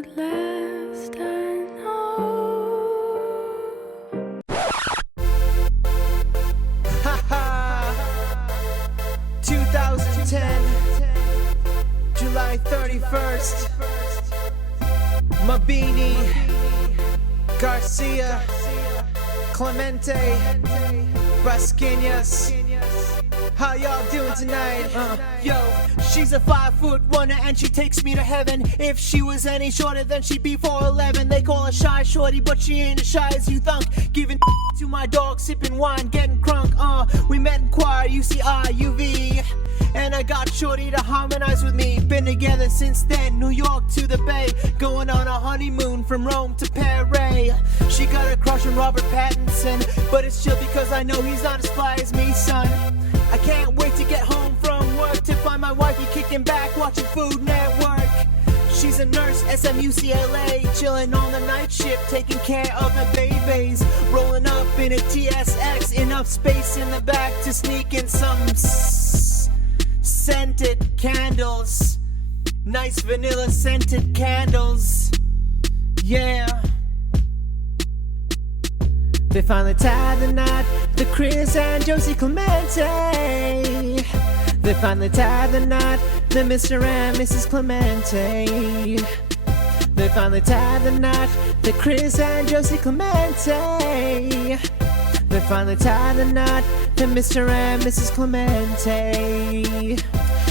at last I know. Haha 2010 July 31st Mabini Garcia Clemente Brasqueñas. How y'all doing tonight? Yo, she's a 5'1" and she takes me to heaven. If she was any shorter, then she'd be 4'11". They call her shy shorty, but she ain't as shy as you thunk. Giving to my dog, sipping wine, getting crunk. We met in choir, UCI, UV. And I got shorty to harmonize with me. Been together since then, New York to the Bay. Going on a honeymoon from Rome to Paris. She got a crush on Robert Pattinson, but it's chill because I know he's not as fly as me, son. I can't wait to get home from work to find my wifey kicking back, watching Food Network. She's a nurse, SMUCLA, chilling on the night shift, taking care of the babies. Rolling up in a TSX, enough space in the back to sneak in some scented candles. Nice vanilla scented candles. Yeah. They finally tied the knot, the Kris and Josie Clemente. They finally tied the knot, the Mr. and Mrs. Clemente. They finally tied the knot, the Kris and Josie Clemente. They finally tied the knot, the Mr. and Mrs. Clemente.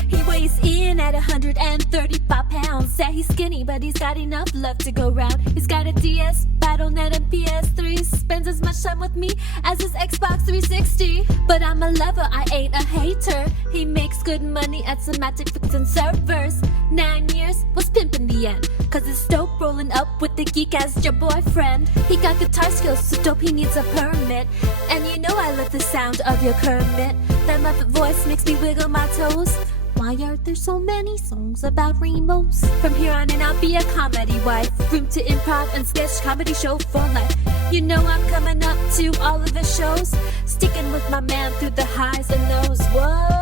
He weighs in at 135 pounds. Said he's skinny, but he's got enough love to go round. He's got a DS, BattleNet, and PS3. Spends as much time with me as his Xbox 360. But I'm a lover, I ain't a hater. He makes good money at Semantic Fix and servers. 9 years was pimp in the end, cause it's dope rolling up with the geek as your boyfriend. He got guitar skills, so dope he needs a permit. And you know I love the sound of your Kermit. That Muppet voice makes me wiggle my toes. Why are there so many songs about rainbows? From here on in I'll be a comedy wife. Room to improv and sketch comedy show for life. You know I'm coming up to all of the shows, sticking with my man through the highs and lows. What?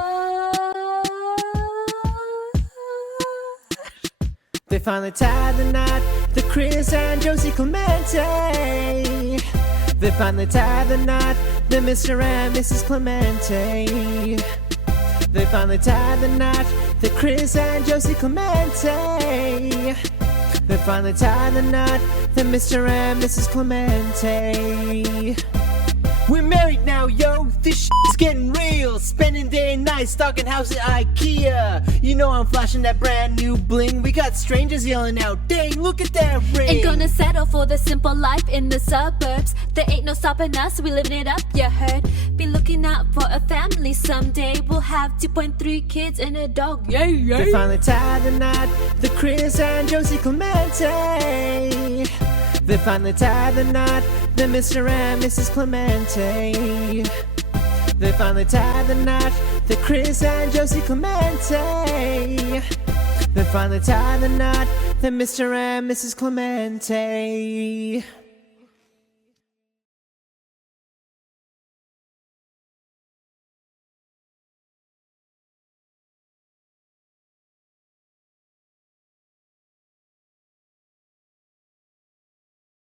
They finally tied the knot, the Kris and Josie Clemente. They finally tied the knot, the Mr. and Mrs. Clemente. They finally tied the knot, the Kris and Josie Clemente. They finally tied the knot, the Mr. and Mrs. Clemente. We're married now, yo, this shit's getting real. Spending day and night, stocking house at IKEA. You know I'm flashing that brand new bling. We got strangers yelling out, dang, look at that ring. Ain't gonna settle for the simple life in the suburbs. There ain't no stopping us, we living it up, you heard. Be looking out for a family someday. We'll have 2.3 kids and a dog, yay, yay. They finally tied the knot, the Kris and Josie Clemente. They finally tied the knot, the Mr. and Mrs. Clemente. They finally tied the knot, the Kris and Josie Clemente. They finally tied the knot, the Mr. and Mrs. Clemente.